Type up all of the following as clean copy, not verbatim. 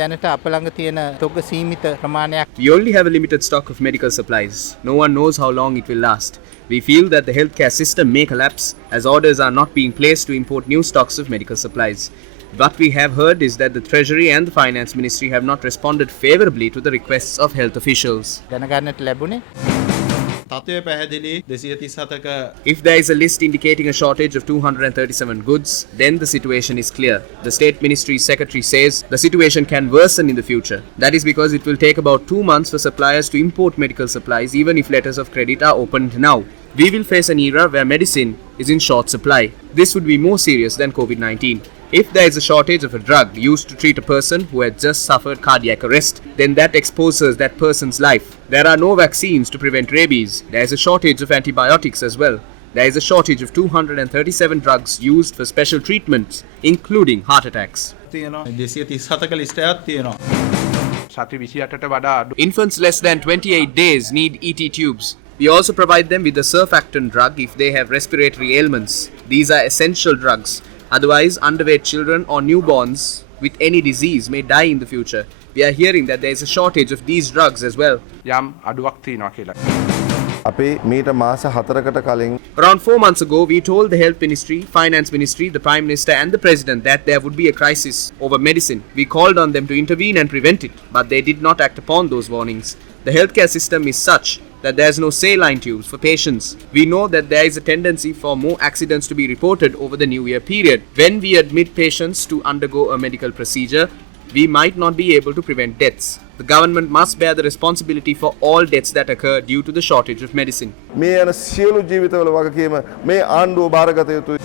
දැනට අප ළඟ තියෙන තොග සීමිත ප්‍රමාණයක්. We only have a limited stock of medical supplies. No one knows how long it will last. We feel that the healthcare system may collapse as orders are not being placed to import new stocks of medical supplies. What we have heard is that the Treasury and the Finance Ministry have not responded favorably to the requests of health officials. දැනගන්නට ලැබුණේ තත්ත්වය පැහැදිලි 237ක. If there is a list indicating a shortage of 237 goods, then the situation is clear. The State Ministry's secretary says the situation can worsen in the future. That is because it will take about 2 months for suppliers to import medical supplies even if letters of credit are opened now. We will face an era where medicine is in short supply. This would be more serious than COVID-19. If there is a shortage of a drug used to treat a person who had just suffered cardiac arrest, then that exposes that person's life. There are no vaccines to prevent rabies. There is a shortage of antibiotics as well. There is a shortage of 237 drugs used for special treatments, including heart attacks. තියෙනවා 237ක list එකක් තියෙනවා. සති 28ට වඩා අඩු Infants less than 28 days need ET tubes. We also provide them with the surfactant drug if they have respiratory ailments. These are essential drugs. Otherwise, underweight children or newborns with any disease may die in the future. We are hearing that there is a shortage of these drugs as well. යම් අඩුවක් තියෙනවා කියලා. අපි මීට මාස 4කට කලින් Around 4 months ago, we told the Health Ministry, Finance Ministry, the Prime Minister and the President that there would be a crisis over medicine. We called on them to intervene and prevent it, but they did not act upon those warnings. The healthcare system is such that there is no saline tubes for patients. We know that there is a tendency for more accidents to be reported over the New Year period. When we admit patients to undergo a medical procedure, we might not be able to prevent deaths. The government must bear the responsibility for all deaths that occur due to the shortage of medicine. මේ යන සියලු ජීවිතවල වගකීම මේ ආණ්ඩුව බාරගත යුතුයි.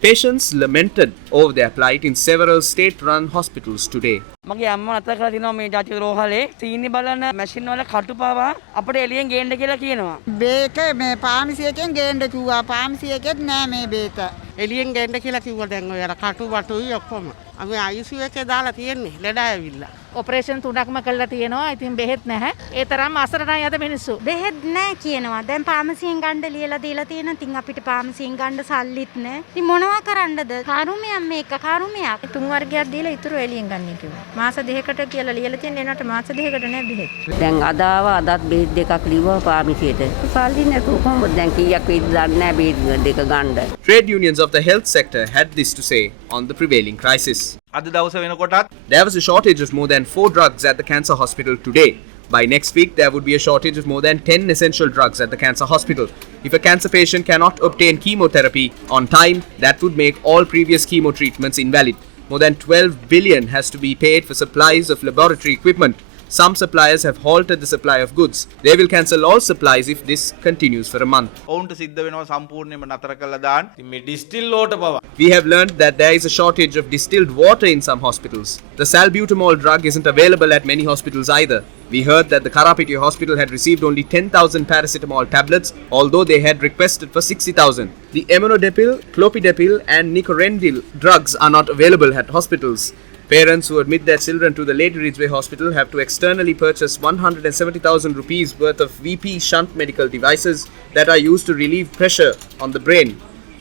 Patients lamented over their plight in several state-run hospitals today. මගේ අම්මා නැතර කරලා තිනවා මේ ජාතික රෝහලේ සීනි බලන මැෂින් වල කටු පවා අපිට එළියෙන් ගේන්න කියලා කියනවා. බේක මේ පාමිසියකින් ගේන්න කිව්වා. පාමිසියකෙත් නෑ මේ බේත. එළියෙන් ගේන්න කියලා කිව්වා දැන් ඔය අර කටු වටුයි ඔක්කොම. අපි ICU එකේ දාලා තියෙන්නේ ලෙඩ ඇවිල්ලා. ඔපරේෂන් 3ක්ම කළා තියෙනවා. ඉතින් බෙහෙත් නැහැ. ඒ තරම් අසරණයි අද මිනිස්සු. බෙහෙත් නැහැ කියනවා. දැන් පාමසියෙන් ගන්න ලියලා දීලා තියෙනවා. ඉතින් අපිට පාමසියෙන් ගන්න සල්ලිත් නැහැ. ඉතින් මොනවා කරන්නද? කරුමයක් මේක කරුමයක්. 3 වර්ගයක් දීලා ඉතුරු එළියෙන් ගන්න කිව්වා. මාස 2කට කියලා ලියලා තියෙන එනට මාස 2කට නෑ බෙහෙත්. දැන් අද අදත් බෙහෙත් දෙකක් ලිව්වා පාමිසියට. සල්ලි නැතුව කොහොමද දැන් කීයක් වෙයිද දන්නේ නැහැ බෙහෙත් දෙක ගන්න. Trade unions of the health sector had this to say on the prevailing crisis. අද දවස වෙනකොටත් There was a shortage of more than 4 drugs at the cancer hospital today. By next week, there would be a shortage of more than 10 essential drugs at the cancer hospital. If a cancer patient cannot obtain chemotherapy on time, that would make all previous chemo treatments invalid. More than 12 billion has to be paid for supplies of laboratory equipment. Some suppliers have halted the supply of goods. They will cancel all supplies if this continues for a month. ඔවුන්ට සිද්ධ වෙනවා සම්පූර්ණයෙන්ම නතර කළා දාන්න. ඉතින් මේ ඩිස්ටිල් water පවා. We have learned that there is a shortage of distilled water in some hospitals. The salbutamol drug isn't available at many hospitals either. We heard that the Karapiti hospital had received only 10,000 paracetamol tablets, although they had requested for 60,000. The emonodepil, clopidepil and nicorendil drugs are not available at hospitals. Parents who admit their children to the Lady Ridgeway Hospital have to externally purchase 170,000 rupees worth of VP shunt medical devices that are used to relieve pressure on the brain.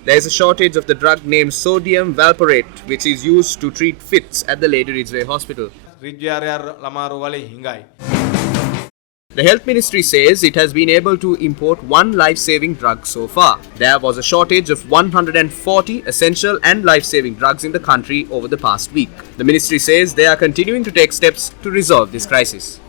There is a shortage of the drug named sodium valproate, which is used to treat fits at the Lady Ridgeway Hospital. රිජ්ජාරයර් ළමාරු වලේ හිඟයි. The Health Ministry says it has been able to import one life-saving drug so far. There was a shortage of 140 essential and life-saving drugs in the country over the past week. The ministry says they are continuing to take steps to resolve this crisis.